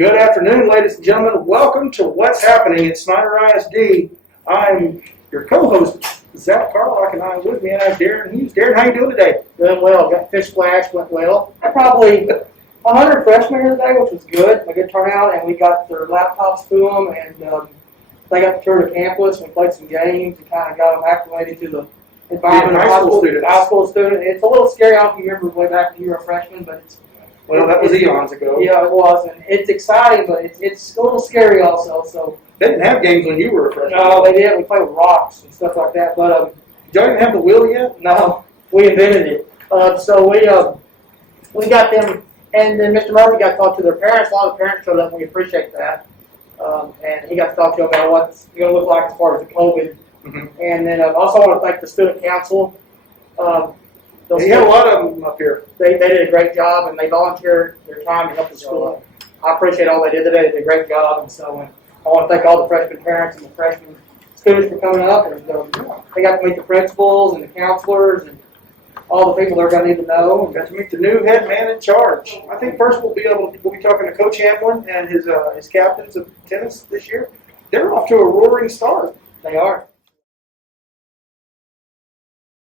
Good afternoon, ladies and gentlemen. Welcome to What's Happening at Snyder ISD. I'm your co-host, Zack, Carlock, and I'm with me, and I have Darren Hughes. Darren, how you doing today? Doing well. Got fish splash, went well. Probably 100 freshmen here today, which was good. A good turnout, and we got their laptops to them, and they got to tour the campus. We played some games and kind of got them acclimated to the environment of high school students. It's a little scary. I don't know if you remember way back when you were a freshman, but that was eons ago. Yeah, it was, and it's exciting, but it's a little scary also. So they didn't have games when you were a freshman. No, they didn't. We played with rocks and stuff like that. But y'all didn't have the wheel yet? No, we invented it. So we got them, and then Mr. Murphy got to talk to their parents. A lot of parents showed up, and we appreciate that. And he got to talk to them about what it's going to look like as far as the COVID. Mm-hmm. And then I also want to thank the student council. You had a lot of them up here. They did a great job, and they volunteered their time to help the school. I appreciate all they did today. They did a great job, and so I want to thank all the freshman parents and the freshman students for coming up. And they got to meet the principals and the counselors and all the people they're going to need to know. Got to meet the new head man in charge. I think first we'll be talking to Coach Hamlin and his captains of tennis this year. They're off to a roaring start. They are.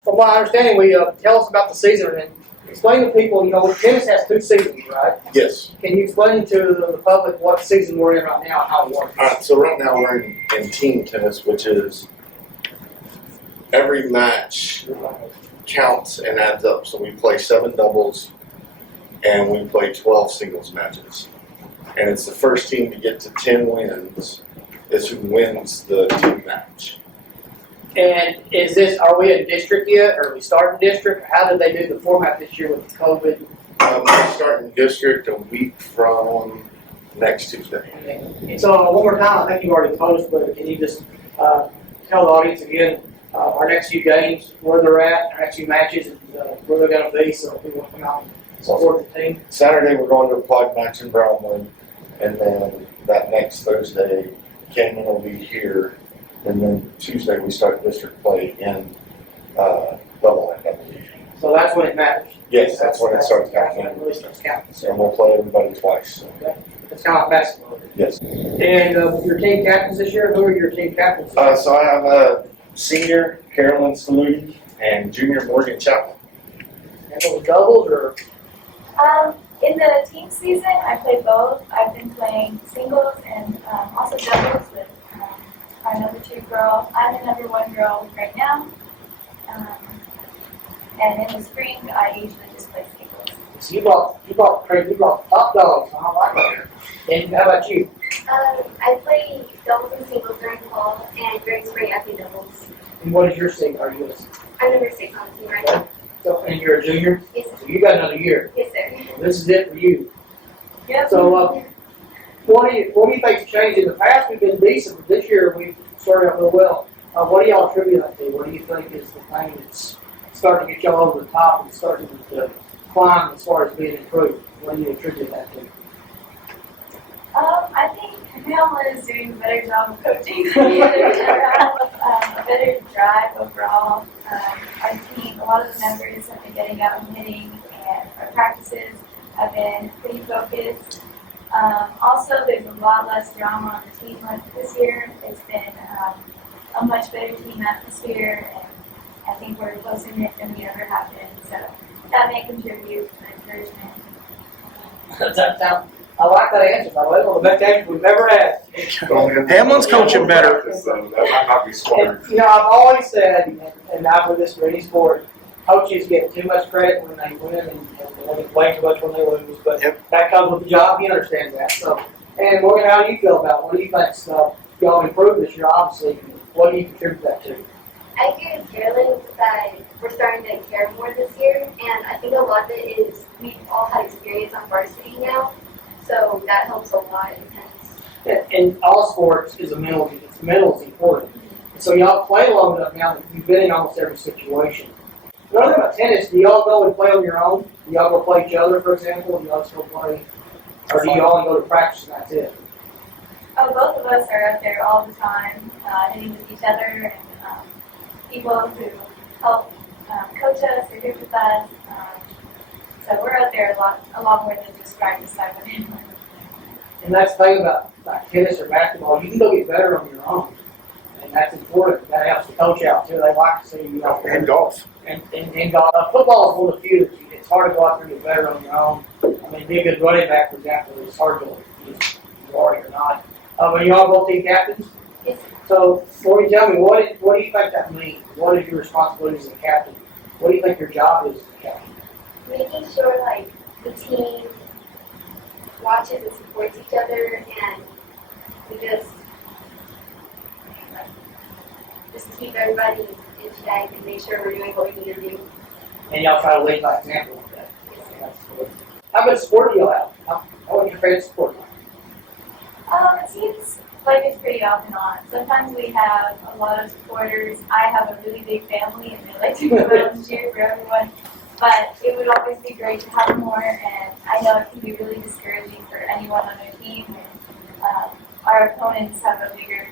From my understanding, tell us about the season and explain to people, tennis has 2 seasons, right? Yes. Can you explain to the public what season we're in right now and how it works? All right, so right now we're in team tennis, which is every match counts and adds up. So we play 7 doubles and we play 12 singles matches. And it's the first team to get to 10 wins is who wins the team match. And are we in district yet? Or are we starting district? How did they do the format this year with COVID? We're starting district a week from next Tuesday. And so one more time, I think you already posted, but can you just tell the audience again our next few games, where they're at, our next few matches, and where they're going to be, so people will come out and support the team? Saturday we're going to applied match in Brownwood, and then that next Thursday, Canyon will be here. And then Tuesday we start district play in Level, I believe. So that's when it matters. Yes, that's when it starts counting. That's when it really starts counting. So we'll play everybody twice. So. Okay. It's kind of like basketball. Yes. And your team captains this year, who are your team captains? So I have a senior, Carolyn Saluti, and junior, Morgan Chapman. And those doubles or? In the team season, I play both. I've been playing singles and also doubles with our number 2 girl. I'm the number 1 girl right now. And in the spring, I usually just play singles. So you brought top dogs. I like that. And how about you? I play doubles and singles during fall, and during spring I play doubles. And what is your single? Are you I'm number 6 on the team right now. so, and you're a junior? Yes, sir. So you got another year. Yes, sir. So this is it for you. Yep. So what do you think's changed? In the past we've been decent, but this year we've started out real well. What do y'all attribute that to? What do you think is the thing that's starting to get y'all over the top and starting to climb as far as being improved? What do you attribute that to? I think Hamlin is doing a better job of coaching than the other general, a better drive overall. Our team, a lot of the members have been getting out and hitting, and our practices have been pretty focused. Also, there's a lot less drama on the team this year. It's been a much better team atmosphere, and I think we're closer knit than we ever have been. So that may contribute to encouragement. I like that answer, by the way. One of the best answers we've ever had. Hamlin's coaching better. So that might not be smart. And, I've always said, and I've heard this for any sport, coaches get too much credit when they win and way too much when they lose. But that comes with the job. He understands that. So, and Morgan, how do you feel about it? What do you think y'all improved this year? Obviously, what do you contribute that to? I agree with Carolyn that we're starting to care more this year, and I think a lot of it is we've all had experience on varsity now, so that helps a lot in tennis. In all sports, mental is important. And so y'all play long enough now that you've been in almost every situation. Another thing about tennis, do y'all go and play on your own? Do y'all go play each other, for example? Do y'all just go play? Or do you all go to practice and that's it? Oh, both of us are out there all the time, hitting with each other, and people who help coach us or here with us. So we're out there a lot more than just practice time with him. And that's the thing about tennis or basketball, you can go get better on your own. And that's important. That helps the coach out too. They like to see you out there. And golf. And golf. Football is one of the few that it's hard to go out there and get better on your own. I mean, be a good running back, for example, it's hard to you are or not. But you all both team captains? Yes. So, Lori, tell me, what do you think that means? What is your responsibility as a captain? What do you think your job is as a captain? Making sure like the team watches and supports each other, and we just keep everybody in check and make sure we're doing what we need to do. And y'all try to lead by example with that. That's good. How much support do y'all have? What's your favorite sport? It seems like it's pretty off and on. Sometimes we have a lot of supporters. I have a really big family and they like to go out and cheer for everyone. But it would always be great to have more, and I know it can be really discouraging for anyone on their team. And our opponents have a bigger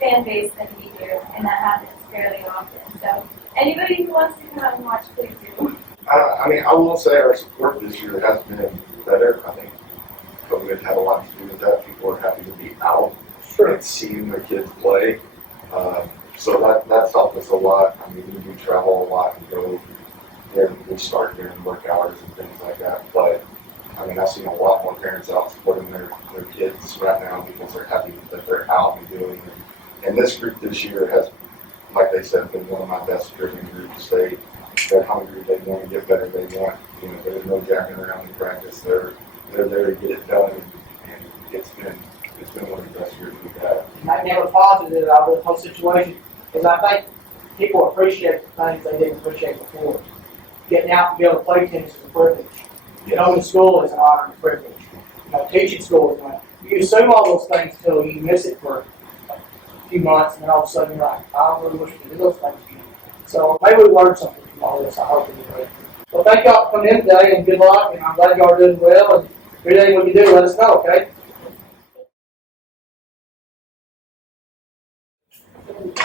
fan base than we do, and that happens fairly often. So anybody who wants to come out and watch, please do. I mean, I will say our support this year has been better. I think COVID had a lot to do with that. People are happy to be out and seeing their kids play. So that's helped us a lot. I mean, we do travel a lot and go there. We start during work hours and things like that. But I mean, I've seen a lot more parents out supporting their kids right now because they're happy that they're out and doing it. And this group this year has, like they said, been one of my best driven groups. They're hungry. They want to get better. They want, there's no jacking around in practice. They're there to get it done, and it's been one of the best years we've had. And I never positive out of the whole situation because I think people appreciate the things they didn't appreciate before. Getting out and be able to play tennis is a privilege. Going to school is an honor and a privilege. Teaching school is not. You assume all those things until you miss it for a few months, and then all of a sudden you're like, I really wish we could do those things again. So maybe we learned something from all this. I hope we did. Well, thank y'all for coming in today, and good luck. And I'm glad y'all are doing well. And if there's anything we can do, let us know, okay?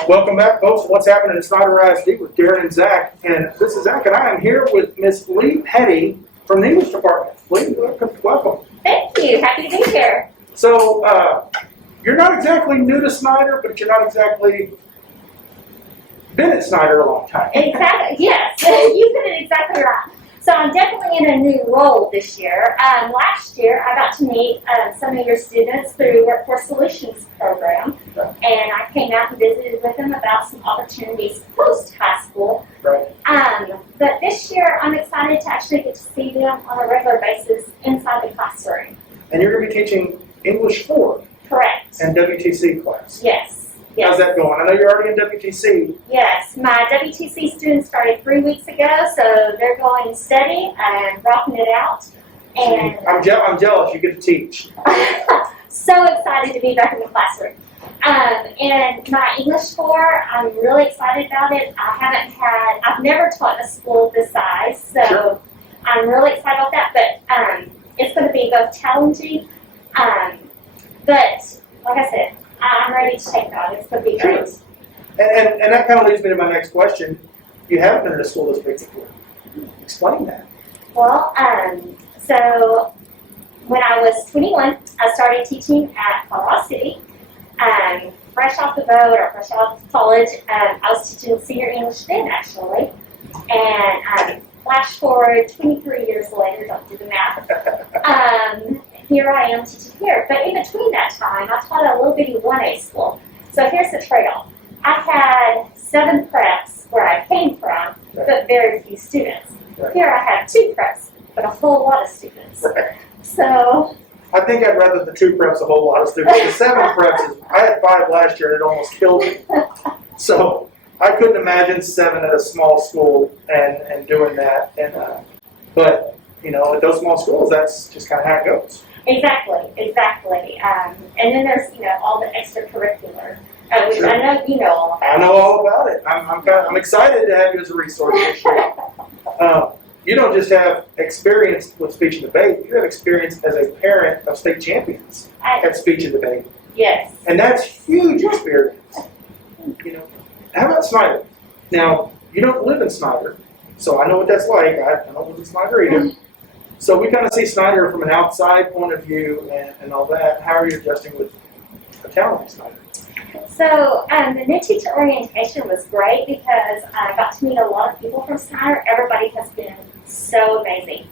Welcome back, folks. What's happening at Snyder ISD with Darren and Zack. And this is Zack, and I am here with Miss Leigh Petty from the English department. Leigh, welcome. Thank you. Happy to be here. So, you're not exactly new to Snyder, but you're not exactly been at Snyder a long time. Exactly. Yes, you put it exactly right. So I'm definitely in a new role this year. Last year, I got to meet some of your students through Workforce Solutions program, and I came out and visited with them about some opportunities post high school. Right. But this year, I'm excited to actually get to see them on a regular basis inside the classroom. And you're going to be teaching English 4 Correct. and WTC class. Yes. Yes. How's that going? I know you're already in WTC. Yes, my WTC students started 3 weeks ago, so they're going steady and rocking it out. And I'm jealous you get to teach. so excited to be back in the classroom. And my English 4, I'm really excited about it. I've never taught a school this size, so Sure. I'm really excited about that. But it's going to be both challenging, but like I said, I'm ready to take that. It's going to be great. And that kind of leads me to my next question. You haven't been in a school this big before. Explain that. Well, so when I was 21, I started teaching at Carlock City. Fresh off the boat or fresh off of college, I was teaching senior English then, actually. And flash forward 23 years later, don't do the math. Here I am teaching here. But in between that time, I taught a little bitty 1A school. So here's the trade-off. I had 7 preps where I came from, but very few students. Right. Here I have 2 preps, but a whole lot of students. Right. So I think I'd rather the 2 preps a whole lot of students. The 7 preps is, I had 5 last year and it almost killed me. So I couldn't imagine 7 at a small school and doing that. And but at those small schools, that's just kind of how it goes. Exactly. And then there's, all the extracurricular, which Sure. I know you know all about. I know all about it. I'm excited to have you as a resource this year. You don't just have experience with speech and debate. You have experience as a parent of state champions at speech and debate. Yes. And that's huge experience. How about Snyder? Now, you don't live in Snyder, so I know what that's like. I don't live in Snyder either. So we kind of see Snyder from an outside point of view and all that. How are you adjusting with a talent like Snyder? So the new teacher orientation was great because I got to meet a lot of people from Snyder. Everybody has been so amazing.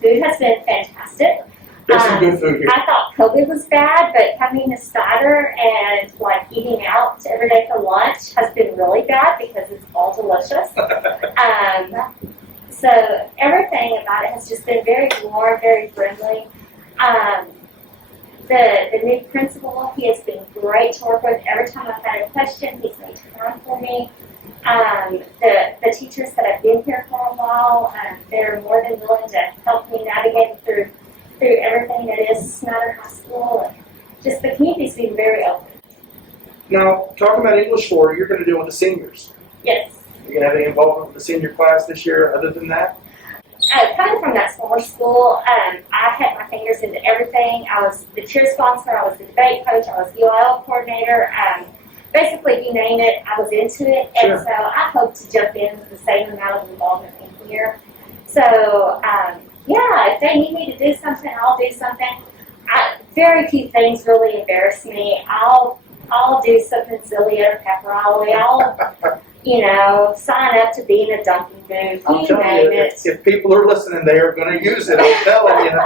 Food has been fantastic. There's some good food here. I thought COVID was bad, but coming to Snyder and like eating out every day for lunch has been really bad because it's all delicious. So everything about it has just been very warm, very friendly. The new principal, he has been great to work with. Every time I've had a question, he's made time for me. The teachers that have been here for a while, they're more than willing to help me navigate through everything that is Snyder High School. And just the community's been very open. Now, talking about English 4, you're going to deal with the seniors. Yes. You going to have any involvement with the senior class this year other than that? Coming from that smaller school, I had my fingers into everything. I was the cheer sponsor, I was the debate coach, I was UIL coordinator. Basically, you name it, I was into it. Sure. And so I hope to jump in with the same amount of involvement in here. So, yeah, if they need me to do something, I'll do something. Very few things really embarrass me. I'll do something silly at a pep rally. I'll, sign up to be in a dunking booth. I'm You telling name you, it. if people are listening, they are going to use it. I'm telling you.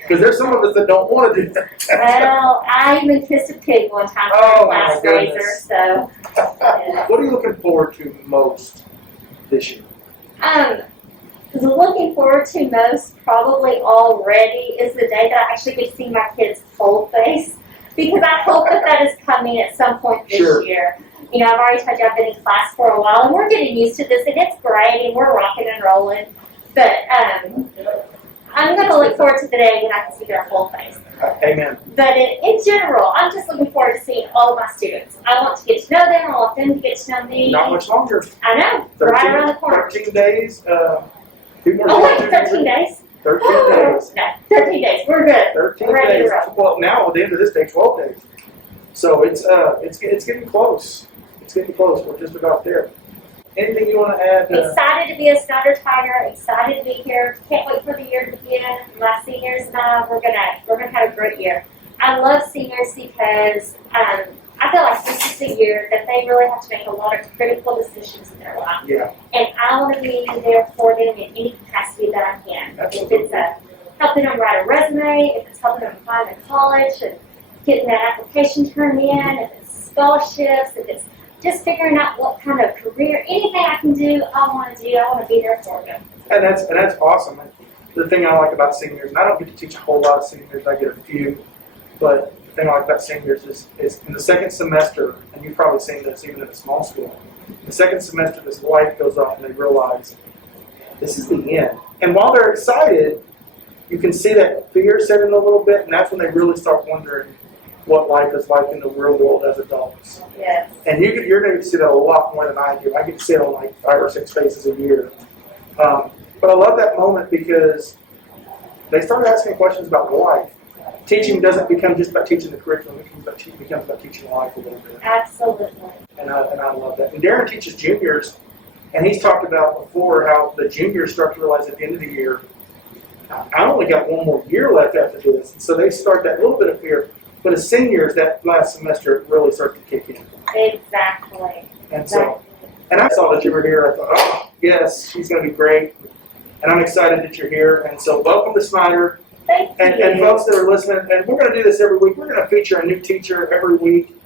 Because there's some of us that don't want to do that. Well, I even kissed a pig one time for Oh, a class my raiser, goodness. so. Yeah. What are you looking forward to most this year? Looking forward to most probably already is the day that I actually get to see my kids' whole face, because I hope that is coming at some point this Sure. year. I've already told you I've been in class for a while, and we're getting used to this, and it's great, and we're rocking and rolling. But I'm going to look forward to the day when I can see their whole face. Amen. But in general, I'm just looking forward to seeing all of my students. I want to get to know them. I want them to get to know me. Not much longer. I know, right around the corner. 13 days. 2 more Oh days. wait, 13 days? 13 days. No, 13 days. We're good. 13 We're ready days. to roll. Well, now at the end of this day, 12 days. So it's getting close. It's getting close. We're just about there. Anything you want to add? Excited to be a Snyder Tiger. Excited to be here. Can't wait for the year to begin. My seniors and I, we're gonna have a great year. I love seniors because I feel like this is the year that they really have to make a lot of critical decisions in their life. Yeah. And I want to be there for them in any capacity that I can. Absolutely. If it's helping them write a resume, if it's helping them find a college and getting that application turned in, if it's scholarships, if it's just figuring out what kind of career, anything I can do, I want to do. I want to be there for them. And that's awesome. The thing I like about seniors, and I don't get to teach a whole lot of seniors, I get a few, but the thing I like about seniors is in the second semester, and you've probably seen this even at a small school, the second semester this light goes off and they realize this is the end. And while they're excited, you can see that fear set in a little bit, and that's when they really start wondering what life is like in the real world as adults. Yes. And you're going to see that a lot more than I do. I get to see it on like 5 or 6 faces a year. But I love that moment because they start asking questions about life. Teaching doesn't become just about teaching the curriculum. It becomes about teaching life a little bit. Absolutely. And I love that. And Darren teaches juniors, and he's talked about before how the juniors start to realize at the end of the year, I only got 1 more year left after this. And so they start that little bit of fear. But as seniors, that last semester, it really starts to kick in. Exactly. And so, and I saw that you were here. I thought, oh, yes, she's going to be great. And I'm excited that you're here. And so welcome to Snyder. Thank you. And folks that are listening, and we're going to do this every week. We're going to feature a new teacher every week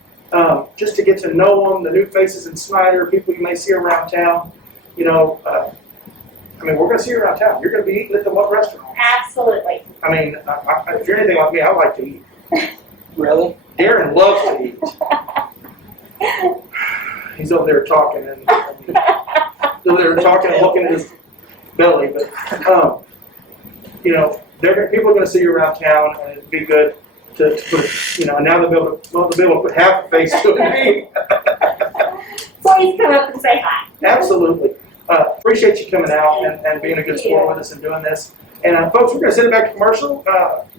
just to get to know them, the new faces in Snyder, people you may see around town. We're going to see you around town. You're going to be eating at the restaurant. Absolutely. If you're anything like me, I like to eat. Really? Darren loves to eat. He's over there talking and looking at his belly. But people are going to see you around town, and it'd be good to put, now they'll be able to put half a face to it. Please come up and say hi. Absolutely. Appreciate you coming out and being a good sport with us and doing this. And folks, we're going to send it back to commercial.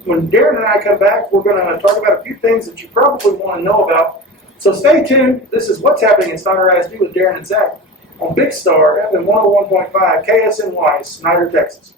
When Darren and I come back, we're going to talk about a few things that you probably want to know about. So stay tuned. This is What's Happening in Snyder ISD with Darren and Zack on Big Star FM 101.5 KSNY, Snyder, Texas.